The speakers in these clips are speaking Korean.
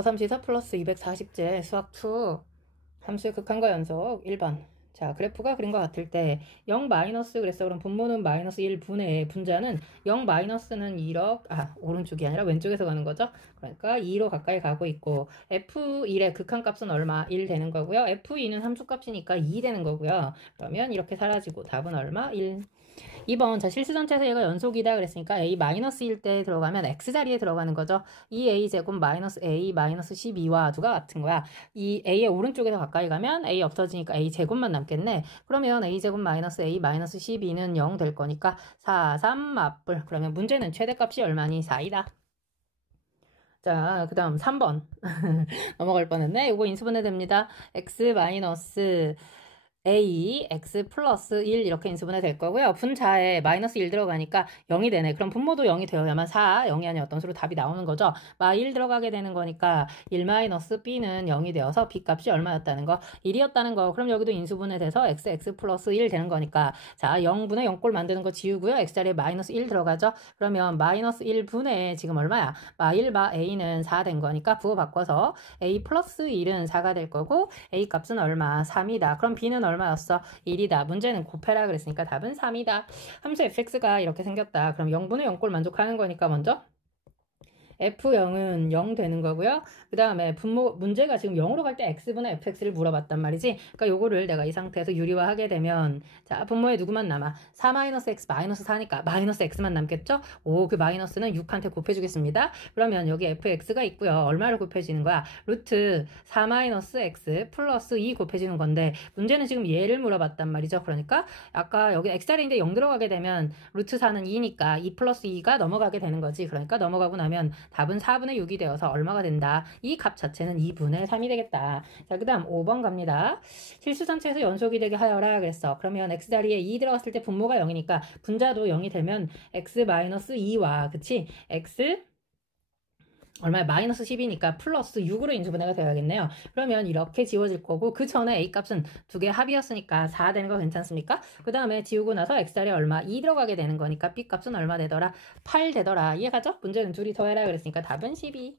거3 플러스 240제 수학 2 함수의 극한과 연속 1번. 자, 그래프가 그린 것 같을 때 0 마이너스 그랬어. 그럼 분모는 마이너스 1분의 분자는 0 마이너스는 1억, 오른쪽이 아니라 왼쪽에서 가는 거죠. 그러니까 2로 가까이 가고 있고 F1의 극한값은 얼마? 1 되는 거고요. F2는 함수값이니까 2 되는 거고요. 그러면 이렇게 사라지고 답은 얼마? 1. 2번, 자, 실수 전체에서 얘가 연속이다 그랬으니까 A-1일 때 들어가면 X자리에 들어가는 거죠. 이 A제곱 마이너스 A 마이너스 12와 누가 같은 거야? 이 A의 오른쪽에서 가까이 가면 A 없어지니까 A제곱만 남겠네. 그러면 A제곱 마이너스 A 마이너스 12는 0 될 거니까 4, 3 맞불. 그러면 문제는 최대값이 얼마니? 4이다. 자, 그 다음 3번. 넘어갈 뻔했네. 요거 인수분해 됩니다. X 마이너스 A, X 플러스 1 이렇게 인수분해 될 거고요. 분자에 마이너스 1 들어가니까 0이 되네. 그럼 분모도 0이 되어야만 4, 0이 아닌 어떤 수로 답이 나오는 거죠. 마 1 들어가게 되는 거니까 1 마이너스 B는 0이 되어서 B 값이 얼마였다는 거? 1이었다는 거. 그럼 여기도 인수분해 돼서 X 플러스 1 되는 거니까 자, 0분의 0꼴 만드는 거 지우고요. X자리에 마이너스 1 들어가죠. 그러면 마이너스 1분의 지금 얼마야? 마 1, 마 A는 4 된 거니까 부호 바꿔서 A 플러스 1은 4가 될 거고 A 값은 얼마? 3이다. 그럼 B는 얼마였어? 1이다. 문제는 곱해라 그랬으니까 답은 3이다. 함수 fx가 이렇게 생겼다. 그럼 0분의 0꼴 만족하는 거니까 먼저 F0은 0 되는 거고요. 그 다음에 문제가 지금 0으로 갈 때 x분의 fx를 물어봤단 말이지. 그러니까 요거를 내가 이 상태에서 유리화하게 되면 자, 분모에 누구만 남아? 4-x 마이너스 4니까 마이너스 x만 남겠죠? 오, 그 마이너스는 6한테 곱해주겠습니다. 그러면 여기 fx가 있고요. 얼마를 곱해지는 거야? 루트 4-x 플러스 2 곱해지는 건데 문제는 지금 얘를 물어봤단 말이죠. 그러니까 아까 여기 x자리인데 0 들어가게 되면 루트 4는 2니까 2 플러스 2가 넘어가게 되는 거지. 그러니까 넘어가고 나면 답은 4분의 6이 되어서 얼마가 된다? 이 값 자체는 2분의 3이 되겠다. 자, 그 다음 5번 갑니다. 실수 전체에서 연속이 되게 하여라 그랬어. 그러면 x자리에 2 들어갔을 때 분모가 0이니까 분자도 0이 되면 x-2와 그치? x 얼마야? 마이너스 10이니까 플러스 6으로 인수분해가 되어야겠네요. 그러면 이렇게 지워질 거고 그 전에 A값은 두 개 합이었으니까 4 되는 거 괜찮습니까? 그 다음에 지우고 나서 X자리에 얼마? 2 들어가게 되는 거니까 B값은 얼마 되더라? 8 되더라. 이해가죠? 문제는 둘이 더해라 그랬으니까 답은 12.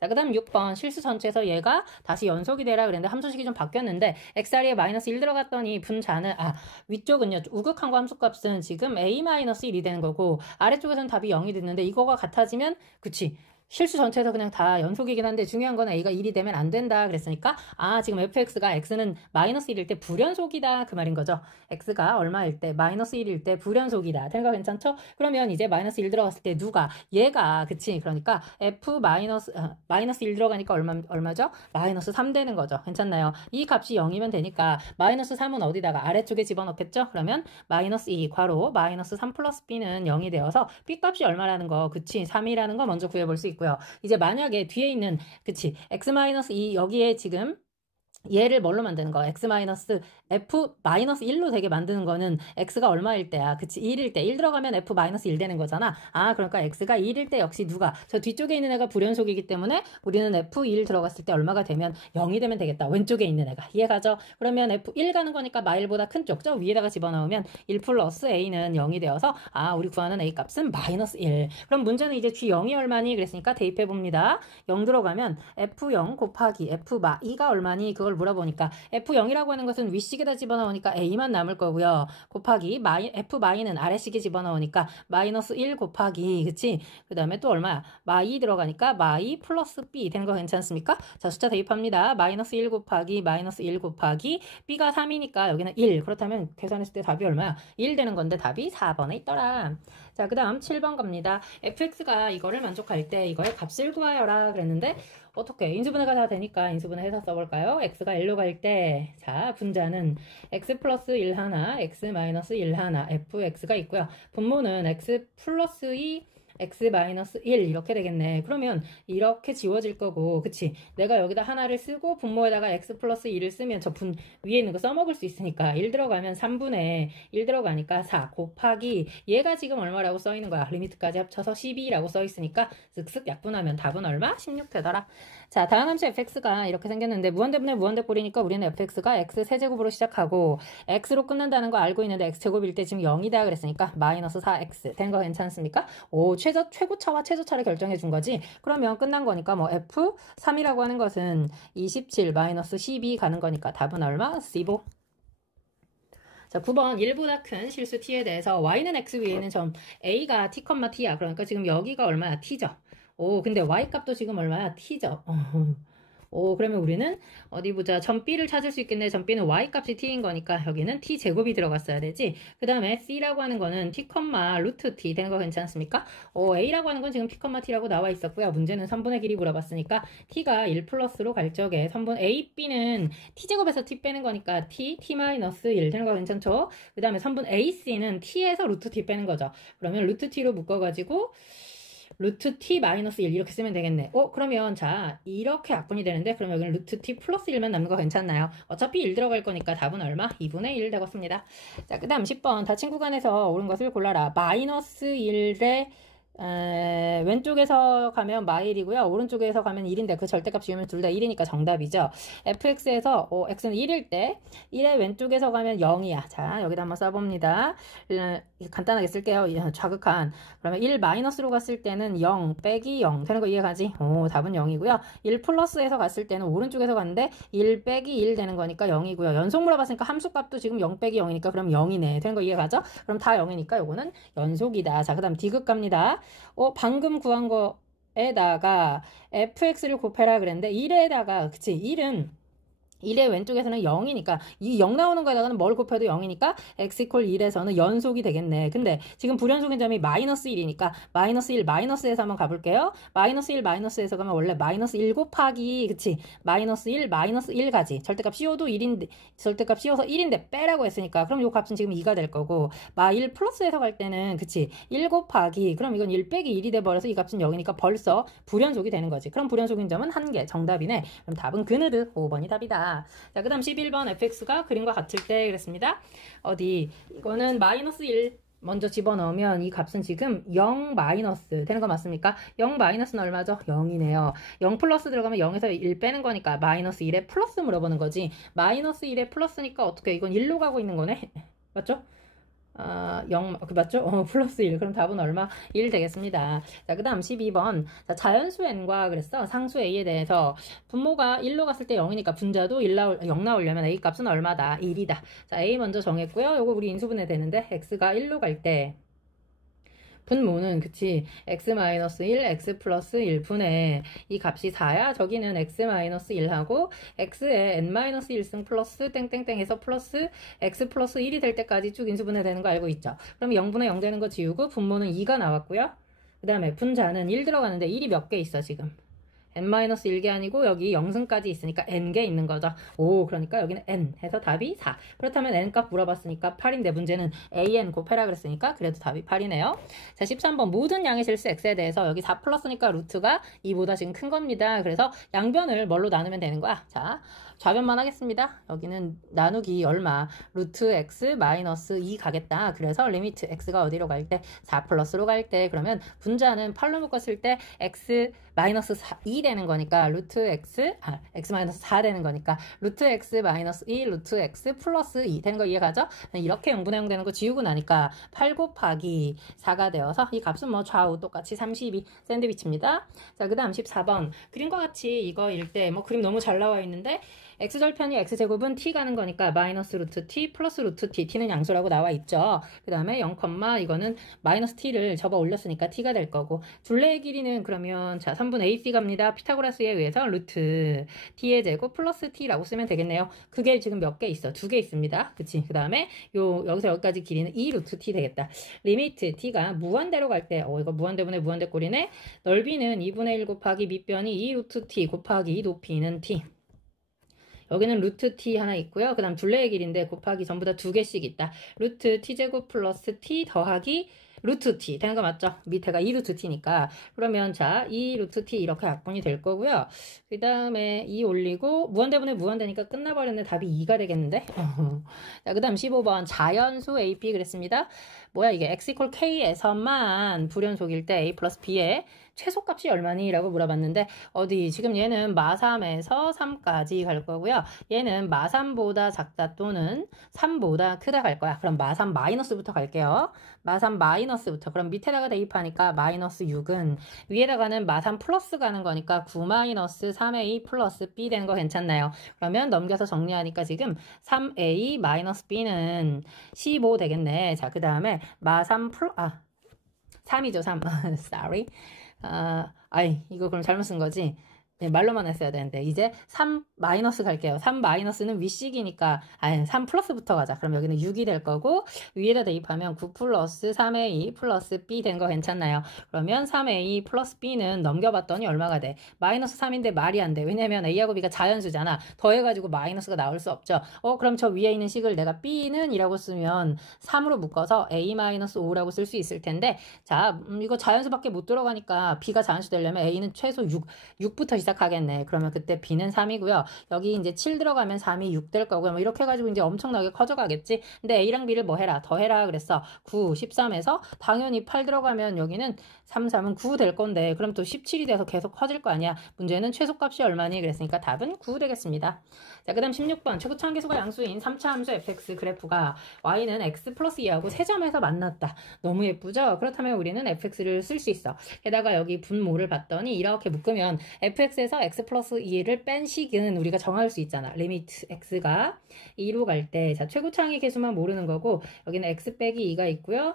자, 그 다음 6번 실수 전체에서 얘가 다시 연속이 되라 그랬는데 함수식이 좀 바뀌었는데 x자리에 마이너스 1 들어갔더니 분자는 위쪽은요 우극한 거 함수값은 지금 a-1이 되는 거고 아래쪽에서는 답이 0이 됐는데 이거가 같아지면 그치 실수 전체에서 그냥 다 연속이긴 한데 중요한 건 a가 1이 되면 안 된다 그랬으니까 지금 fx가 x는 마이너스 1일 때 불연속이다 그 말인 거죠. x가 얼마일 때 마이너스 1일 때 불연속이다. 되는 거 괜찮죠? 그러면 이제 마이너스 1 들어갔을 때 누가 얘가 그치 그러니까 f 마이너스 1 들어가니까 얼마죠? 마이너스 3 되는 거죠. 괜찮나요? 이 값이 0이면 되니까 마이너스 3은 어디다가 아래쪽에 집어넣겠죠? 그러면 마이너스 2 괄호 마이너스 3 플러스 b는 0이 되어서 b 값이 얼마라는 거 그치 3이라는 거 먼저 구해볼 수 있고 이제 만약에 뒤에 있는 그치 x-2 여기에 지금 얘를 뭘로 만드는 거야? f-1로 되게 만드는 거는 x가 얼마일 때야? 그치? 1일 때. 1 들어가면 f-1 되는 거잖아. 그러니까 x가 1일 때 역시 누가? 저 뒤쪽에 있는 애가 불연속이기 때문에 우리는 f1 들어갔을 때 얼마가 되면 0이 되면 되겠다. 왼쪽에 있는 애가. 이해가죠? 그러면 f1 가는 거니까 마일보다 큰 쪽. 저 위에다가 집어넣으면 1 플러스 a는 0이 되어서 우리 구하는 a 값은 마이너스 1. 그럼 문제는 이제 g0이 얼마니? 그랬으니까 대입해봅니다. 0 들어가면 f0 곱하기 f-2가 얼마니? 그걸 물어보니까 f0이라고 하는 것은 윗식에다 집어넣으니까 a만 남을 거고요. 곱하기 f-는 아래식에 집어넣으니까 마이너스 1 곱하기 그치? 그 다음에 또 얼마야? 마2 들어가니까 마2 플러스 b 되는 거 괜찮습니까? 자, 숫자 대입합니다. 마이너스 1 곱하기 마이너스 1 곱하기 b가 3이니까 여기는 1. 그렇다면 계산했을 때 답이 얼마야? 1 되는 건데 답이 4번에 있더라. 자, 그 다음 7번 갑니다. fx가 이거를 만족할 때 이거의 값을 구하여라 그랬는데 어떻게? 인수분해가 다 되니까 인수분해 해서 써볼까요? x가 1로 갈 때, 자, 분자는 x 플러스 1 하나, x 마이너스 1 하나, fx가 있고요. 분모는 x 플러스 2, x-1 이렇게 되겠네. 그러면 이렇게 지워질 거고 그치? 내가 여기다 하나를 쓰고 분모에다가 x 플러스 2를 쓰면 저 위에 있는 거 써먹을 수 있으니까 1 들어가면 3분의 1 들어가니까 4 곱하기 얘가 지금 얼마라고 써있는 거야? 리미트까지 합쳐서 12라고 써있으니까 쓱쓱 약분하면 답은 얼마? 16 되더라. 자, 다음 함수 fx가 이렇게 생겼는데 무한대분의 무한대꼴이니까 우리는 fx가 x 세제곱으로 시작하고 x로 끝난다는 거 알고 있는데 x제곱일 때 지금 0이다 그랬으니까 마이너스 4x 된 거 괜찮습니까? 오, 최고차와 최저차를 결정해 준 거지. 그러면 끝난 거니까 뭐 F3이라고 하는 것은 27 마이너스 12 가는 거니까 답은 얼마? C5. 자, 9번 1보다 큰 실수 t에 대해서 y는 x 위에 있는 점 a가 t, t야. 그러니까 지금 여기가 얼마야? t죠. 오, 근데 y 값도 지금 얼마야? t죠. 오, 그러면 우리는 어디 보자. 점 B를 찾을 수 있겠네. 점 B는 Y값이 T인 거니까 여기는 T제곱이 들어갔어야 되지. 그 다음에 C라고 하는 거는 T, 루트 T 되는 거 괜찮습니까? A라고 하는 건 지금 T, T라고 나와 있었고요. 문제는 선분의 길이 물어봤으니까 T가 1 플러스로 갈 적에 선분 A, B는 T제곱에서 T 빼는 거니까 T, T-1 되는 거 괜찮죠? 그 다음에 선분 A, C는 T에서 루트 T 빼는 거죠. 그러면 루트 T로 묶어가지고 루트 t 마이너스 1 이렇게 쓰면 되겠네. 그러면 자 이렇게 약분이 되는데 그럼 여기는 루트 t 플러스 1만 남는 거 괜찮나요? 어차피 1 들어갈 거니까 답은 얼마? 2분의 1 되겠습니다. 자, 그 다음 10번 닫힌 구간에서 옳은 것을 골라라. 마이너스 1의 왼쪽에서 가면 마일이고요. 오른쪽에서 가면 1인데 그 절대값 지우면 둘 다 1이니까 정답이죠. fx에서 x는 1일 때 1의 왼쪽에서 가면 0이야. 자, 여기다 한번 써봅니다. 간단하게 쓸게요. 좌극한. 그러면 1 마이너스로 갔을 때는 0 빼기 0 되는 거 이해가지? 답은 0이고요. 1 플러스에서 갔을 때는 오른쪽에서 갔는데 1 빼기 1 되는 거니까 0이고요. 연속 물어봤으니까 함수값도 지금 0 빼기 0이니까 그럼 0이네. 되는 거 이해가죠? 그럼 다 0이니까 요거는 연속이다. 자, 그 다음 디귿 갑니다. 방금 구한 거에다가 fx를 곱해라 그랬는데 1에다가 그치 1의 왼쪽에서는 0이니까 이 0 나오는 거에다가는 뭘 곱해도 0이니까 x 이퀄 1에서는 연속이 되겠네. 근데 지금 불연속인 점이 마이너스 1이니까 마이너스 1 마이너스에서 한번 가볼게요. 마이너스 1 마이너스에서 가면 원래 마이너스 1 곱하기 그치 마이너스 1 마이너스 1가지 절대값 씌워도 1인데 절대값 씌워서 1인데 빼라고 했으니까 그럼 요 값은 지금 2가 될 거고 마1 플러스에서 갈 때는 그치 1 곱하기 그럼 이건 1 빼기 1이 돼버려서 이 값은 0이니까 벌써 불연속이 되는 거지. 그럼 불연속인 점은 1개 정답이네. 그럼 답은 그느드 5번이 답이다. 자, 그 다음 11번 fx가 그림과 같을 때 그랬습니다. 이거는 마이너스 1 먼저 집어넣으면 이 값은 지금 0 마이너스 되는 거 맞습니까? 0 마이너스는 얼마죠? 0이네요. 0 플러스 들어가면 0에서 1 빼는 거니까 마이너스 1에 플러스 물어보는 거지. 마이너스 1에 플러스니까 어떻게 이건 1로 가고 있는 거네? 맞죠? 0, 맞죠? 플러스 1. 그럼 답은 얼마? 1 되겠습니다. 자, 그 다음 12번. 자, 자연수 n과 그랬어. 상수 a에 대해서 분모가 1로 갔을 때 0이니까 분자도 0 나오려면 a 값은 얼마다? 1이다. 자, a 먼저 정했고요. 요거 우리 인수분해 되는데 x가 1로 갈 때 분모는 그치 x-1 x 플러스 1분의 이 값이 4야. 저기는 x-1하고 x에 n-1승 플러스 땡땡땡 해서 플러스 x 플러스 1이 될 때까지 쭉 인수분해 되는 거 알고 있죠. 그럼 0분의 0 되는 거 지우고 분모는 2가 나왔고요. 그 다음에 분자는 1 들어가는데 1이 몇 개 있어 지금? n-1개 아니고 여기 0승까지 있으니까 n개 있는 거죠. 그러니까 여기는 n 해서 답이 4. 그렇다면 n값 물어봤으니까 8인데 문제는 an 곱해라 그랬으니까 그래도 답이 8이네요. 자, 13번 모든 양의 실수 x에 대해서 여기 4 플러스니까 루트가 2보다 지금 큰 겁니다. 그래서 양변을 뭘로 나누면 되는 거야? 자, 좌변만 하겠습니다. 여기는 나누기 얼마? 루트 x 마이너스 2 가겠다. 그래서 리미트 x가 어디로 갈 때? 4 플러스로 갈 때 그러면 분자는 8로 묶었을 때 x 마이너스 2 되는 거니까 루트 x x 마이너스 4 되는 거니까 루트 x 마이너스 2 루트 x 플러스 2 되는 거 이해가죠? 이렇게 0분의 0 되는 거 지우고 나니까 8 곱하기 4가 되어서 이 값은 뭐 좌우 똑같이 32 샌드위치입니다. 자, 그 다음 14번 그림과 같이 이거일 때 뭐 그림 너무 잘 나와 있는데 x절편이 x제곱은 t 가는 거니까 마이너스 루트 t 플러스 루트 t t는 양수라고 나와 있죠. 그 다음에 0, 이거는 마이너스 t를 접어 올렸으니까 t가 될 거고 둘레의 길이는 그러면 자 3분 ac 갑니다. 피타고라스에 의해서 루트 t의 제곱 플러스 t라고 쓰면 되겠네요. 그게 지금 몇 개 있어? 2개 있습니다. 그치? 그 다음에 여기서 여기까지 길이는 2 루트 t 되겠다. 리미트 t가 무한대로 갈 때 이거 무한대분의 무한대 꼴이네. 넓이는 2분의 1 곱하기 밑변이 2 루트 t 곱하기 높이는 t. 여기는 루트 t 하나 있고요. 그 다음 둘레의 길인데 곱하기 전부 다 2개씩 있다. 루트 t제곱 플러스 t 더하기 루트 t 되는 거 맞죠? 밑에가 2 루트 t니까 그러면 자 2 루트 t 이렇게 약분이 될 거고요. 그 다음에 2 올리고 무한대분의 무한대니까 끝나버렸네. 답이 2가 되겠는데? 자, 그 다음 15번 자연수 AP 그랬습니다. 뭐야 이게 x 이퀄 k에서만 불연속일 때 a 플러스 b에 최소값이 얼마니? 라고 물어봤는데 어디 지금 얘는 마3에서 3까지 갈 거고요. 얘는 마3보다 작다 또는 3보다 크다 갈 거야. 그럼 마3 마이너스부터 갈게요. 마3 마이너스부터. 그럼 밑에다가 대입하니까 마이너스 6은 위에다가는 마3 플러스 가는 거니까 9 마이너스 3a 플러스 b 되는 거 괜찮나요? 그러면 넘겨서 정리하니까 지금 3a 마이너스 b는 15 되겠네. 자, 그 다음에 마3 3이죠, 3. sorry. 이거 그럼 잘못 쓴 거지. 네, 말로만 했어야 되는데 이제 3 마이너스 갈게요. 3 마이너스는 윗식이니까 3 플러스부터 가자. 그럼 여기는 6이 될 거고 위에다 대입하면 9 플러스 3a 플러스 b 된 거 괜찮나요? 그러면 3a 플러스 b는 넘겨봤더니 얼마가 돼? 마이너스 3인데 말이 안 돼. 왜냐면 a하고 b가 자연수잖아. 더해가지고 마이너스가 나올 수 없죠. 그럼 저 위에 있는 식을 내가 b는 이라고 쓰면 3으로 묶어서 a 마이너스 5라고 쓸 수 있을 텐데 자 이거 자연수밖에 못 들어가니까 b가 자연수 되려면 a는 최소 6부터 시작하겠네. 그러면 그때 b는 3이고요. 여기 이제 7 들어가면 3이 6 될 거고요. 뭐 이렇게 해가지고 이제 엄청나게 커져가겠지. 근데 a랑 b를 뭐 해라? 더해라 그랬어. 9, 13에서 당연히 8 들어가면 여기는 3, 3은 9 될 건데 그럼 또 17이 돼서 계속 커질 거 아니야. 문제는 최소값이 얼마니? 그랬으니까 답은 9 되겠습니다. 자, 그 다음 16번 최고차 한계수가 양수인 3차 함수 fx 그래프가 y는 x 플러스 2하고 세 점에서 만났다. 너무 예쁘죠? 그렇다면 우리는 fx를 쓸 수 있어. 게다가 여기 분모를 봤더니 이렇게 묶으면 fx에서 x 플러스 2를 뺀 식은 우리가 정할 수 있잖아. 리미트 x가 2로 갈 때 자 최고차 한계 계수만 모르는 거고 여기는 x 빼기 2가 있고요.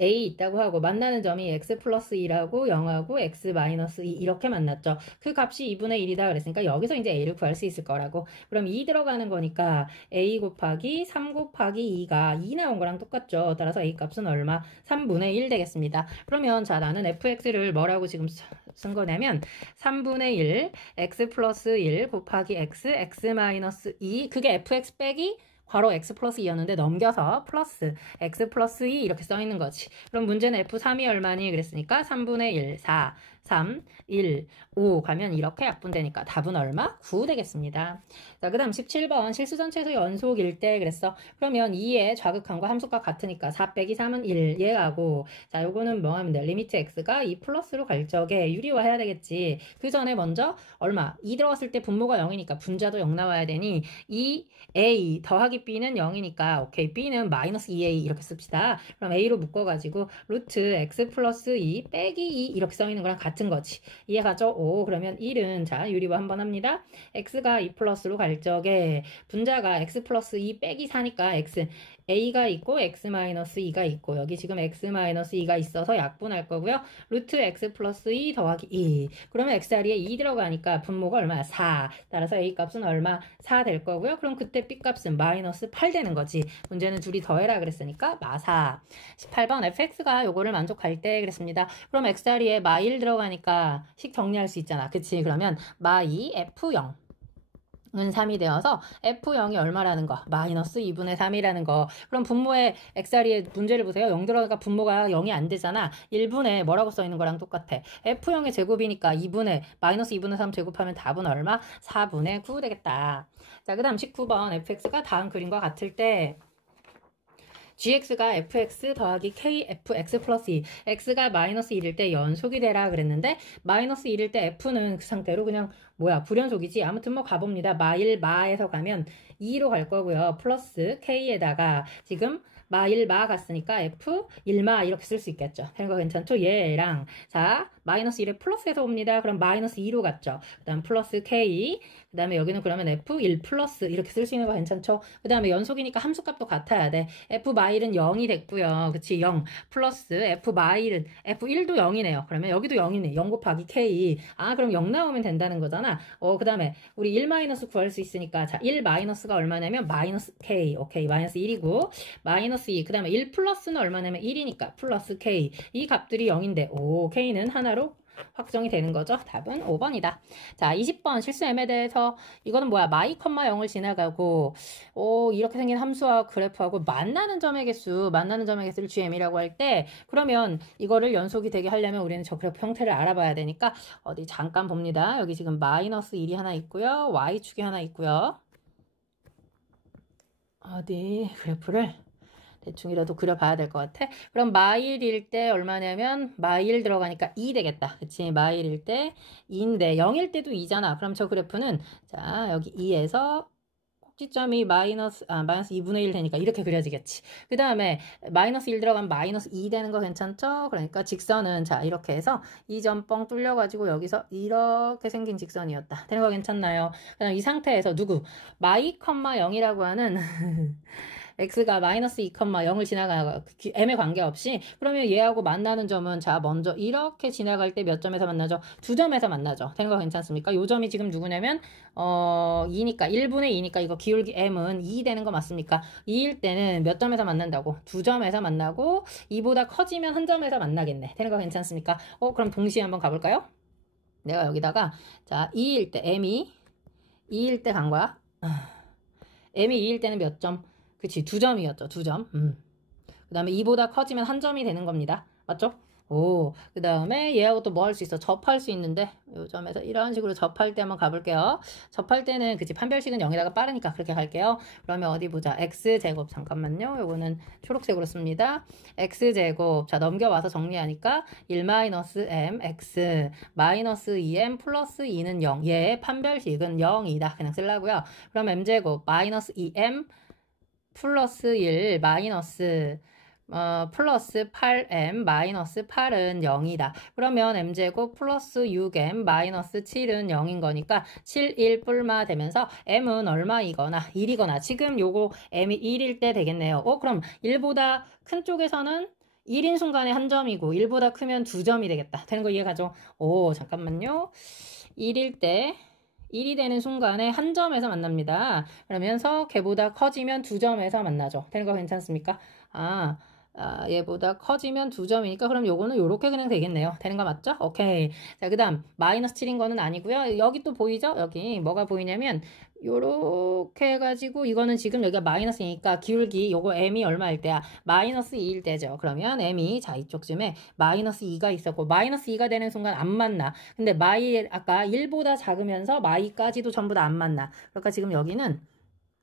a 있다고 하고 만나는 점이 x 플러스 2라고 0하고 x 마이너스 2 이렇게 만났죠. 그 값이 2분의 1이다 그랬으니까 여기서 이제 a를 구할 수 있을 거라고. 그럼 2 들어가는 거니까 a 곱하기 3 곱하기 2가 2 나온 거랑 똑같죠. 따라서 a 값은 얼마? 3분의 1 되겠습니다. 그러면 자 나는 fx를 뭐라고 지금 쓴 거냐면 3분의 1 x 플러스 1 곱하기 x 마이너스 2 그게 fx 빼기 괄호 x 플러스 2였는데 넘겨서 플러스 x 플러스 2 이렇게 써 있는 거지. 그럼 문제는 f3이 얼마니? 그랬으니까 3분의 1, 4, 3, 1, 5 가면 이렇게 약분되니까 답은 얼마? 9 되겠습니다. 자, 그 다음 17번 실수 전체에서 연속일 때 그랬어. 그러면 2의 좌극한과 함수가 같으니까 4 빼기 3은 1 얘가고 자 요거는 뭐 하면 돼? 리미트 x가 2 플러스로 갈 적에 유리화해야 되겠지. 그 전에 먼저 얼마? 2 들어갔을 때 분모가 0이니까 분자도 0 나와야 되니 2a 더하기 b는 0이니까 오케이 b는 마이너스 2a 이렇게 씁시다. 그럼 a로 묶어가지고 루트 x 플러스 2 빼기 2 이렇게 써있는 거랑 같은 거지. 이해가죠? 오 그러면 1은 자 유리화 한번 합니다. x가 2 플러스로 갈 적에 분자가 x 플러스 2 빼기 4니까 x a가 있고 x 마이너스 2가 있고 여기 지금 x 마이너스 2가 있어서 약분할 거고요. 루트 x 플러스 2 더하기 2 그러면 x 자리에 2 들어가니까 분모가 얼마야? 4 따라서 a 값은 얼마? 4 될 거고요. 그럼 그때 b 값은 마이너스 8 되는 거지. 문제는 둘이 더해라 그랬으니까 마4 18번 fx가 요거를 만족할 때 그랬습니다. 그럼 x 자리에 마1 들어가니까 식 정리할 수 있잖아. 그치? 그러면 마2 f0 은 3이 되어서 F0이 얼마라는 거? 마이너스 2분의 3이라는 거. 그럼 분모의 x자리에 문제를 보세요. 0 들어가니까 분모가 0이 안 되잖아. 1분의 뭐라고 써있는 거랑 똑같아. F0의 제곱이니까 마이너스 2분의 3 제곱하면 답은 얼마? 4분의 9 되겠다. 자, 그 다음 19번 fx가 다음 그림과 같을 때 gx가 fx 더하기 kfx 플러스 2 x가 마이너스 1일 때 연속이 되라 그랬는데 마이너스 1일 때 f는 그 상태로 그냥 불연속이지. 아무튼 뭐 가봅니다. 마1 마에서 가면 2로 갈 거고요. 플러스 k에다가 지금 마1 마 갔으니까 f 1마 이렇게 쓸 수 있겠죠. 되는 거 괜찮죠? 얘랑 자 마이너스 1에 플러스에서 옵니다. 그럼 마이너스 2로 갔죠. 그 다음 플러스 k 그 다음에 여기는 그러면 f1 플러스 이렇게 쓸 수 있는 거 괜찮죠? 그 다음에 연속이니까 함수값도 같아야 돼. f 마일은 0이 됐고요. 그치? 0 플러스 f 마일은 f1도 0이네요. 그러면 여기도 0이네. 0 곱하기 k 그럼 0 나오면 된다는 거잖아. 그 다음에 우리 1 마이너스 구할 수 있으니까 자 1 마이너스가 얼마냐면 마이너스 k 오케이 마이너스 1이고 마이너스 2 그 다음에 1 플러스는 얼마냐면 1이니까 플러스 k 이 값들이 0인데 k는 하나로 확정이 되는 거죠. 답은 5번이다. 자, 20번 실수 m에 대해서 이거는 마이 컴마 0을 지나가고 이렇게 생긴 함수와 그래프하고 만나는 점의 개수를 gm이라고 할 때 그러면 이거를 연속이 되게 하려면 우리는 저 그래프 형태를 알아봐야 되니까 어디 잠깐 봅니다. 여기 지금 마이너스 1이 하나 있고요. y축이 하나 있고요. 어디 그래프를 대충이라도 그려봐야 될 것 같아. 그럼 마일일 때 얼마냐면 마일 들어가니까 2 되겠다. 그치? 마일일 때 2인데 0일 때도 2잖아. 그럼 저 그래프는 자 여기 2에서 꼭지점이 마이너스 2분의 1 되니까 이렇게 그려지겠지. 그 다음에 마이너스 1 들어가면 마이너스 2 되는 거 괜찮죠? 그러니까 직선은 자 이렇게 해서 이 점 뻥 뚫려가지고 여기서 이렇게 생긴 직선이었다. 되는 거 괜찮나요? 그다음 이 상태에서 누구? 마이, 0이라고 하는 x가 마이너스 2, 0을 지나가 m에 관계없이 그러면 얘하고 만나는 점은 자 먼저 이렇게 지나갈 때 몇 점에서 만나죠? 2점에서 만나죠. 되는 거 괜찮습니까? 요 점이 지금 누구냐면 2니까 1분의 2니까 이거 기울기 m은 2 되는 거 맞습니까? 2일 때는 몇 점에서 만난다고? 2점에서 만나고 2보다 커지면 한 점에서 만나겠네. 되는 거 괜찮습니까? 그럼 동시에 한번 가볼까요? 내가 여기다가 자 2일 때 m이 2일 때 간 거야. m이 2일 때는 몇 점? 그치 2점이었죠. 2점. 그 다음에 2보다 커지면 한 점이 되는 겁니다. 맞죠? 그 다음에 얘하고 또 뭐 할 수 있어? 접할 수 있는데 요 점에서 이런 식으로 접할 때 한번 가볼게요. 접할 때는 그치 판별식은 0에다가 빠르니까 그렇게 갈게요. 그러면 어디 보자. x제곱 잠깐만요. 요거는 초록색으로 씁니다. x제곱 자 넘겨와서 정리하니까 1-m x 마이너스 2m 플러스 2는 0 얘의 판별식은 0이다. 그냥 쓰려고요. 그럼 m제곱 마이너스 2m 플러스 1 마이너스 플러스 8m 마이너스 8은 0이다. 그러면 m제곱 플러스 6m 마이너스 7은 0인 거니까 7, 1 뿔마 되면서 m은 얼마이거나 1이거나 지금 요거 m이 1일 때 되겠네요. 그럼 1보다 큰 쪽에서는 1인 순간에 한 점이고 1보다 크면 2점이 되겠다. 되는 거 이해가죠? 잠깐만요. 1일 때 1이 되는 순간에 한 점에서 만납니다. 그러면서 걔보다 커지면 2점에서 만나죠. 되는 거 괜찮습니까? 얘보다 커지면 2점이니까 그럼 요거는 요렇게 그냥 되겠네요. 되는 거 맞죠? 오케이. 자, 그 다음 마이너스 7인 거는 아니고요. 여기 또 보이죠? 여기 뭐가 보이냐면 요렇게 해가지고 이거는 지금 여기가 마이너스니까 기울기 요거 m이 얼마일 때야? 마이너스 2일 때죠. 그러면 m이 자 이쪽쯤에 마이너스 2가 있었고 마이너스 2가 되는 순간 안 만나. 근데 마이 아까 1보다 작으면서 마이까지도 전부 다 안 만나. 그러니까 지금 여기는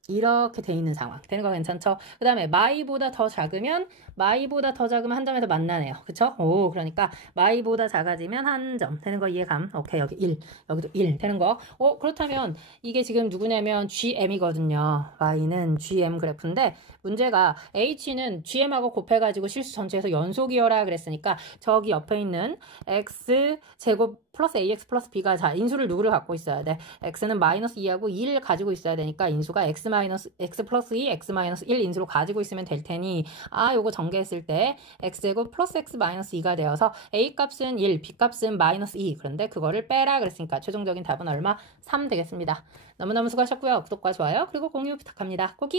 이렇게 돼 있는 상황. 되는 거 괜찮죠? 그 다음에 마이보다 더 작으면 한 점에서 만나네요. 그쵸? 그러니까 마이보다 작아지면 한 점. 되는 거 이해감? 오케이, 여기 1. 여기도 1. 되는 거. 그렇다면 이게 지금 누구냐면 GM이거든요. Y는 GM 그래프인데 문제가 H는 GM하고 곱해가지고 실수 전체에서 연속이어라 그랬으니까 저기 옆에 있는 X제곱 플러스 AX 플러스 B가 자 인수를 누구를 갖고 있어야 돼? X는 마이너스 2하고 2를 가지고 있어야 되니까 인수가 X 플러스 2, X 마이너스 1 인수로 가지고 있으면 될 테니 요거 전개했을 때 X제곱 플러스 X 마이너스 2가 되어서 A 값은 1, B 값은 마이너스 2 그런데 그거를 빼라 그랬으니까 최종적인 답은 얼마? 3 되겠습니다. 너무너무 수고하셨고요. 구독과 좋아요 그리고 공유 부탁합니다. 꼭이요.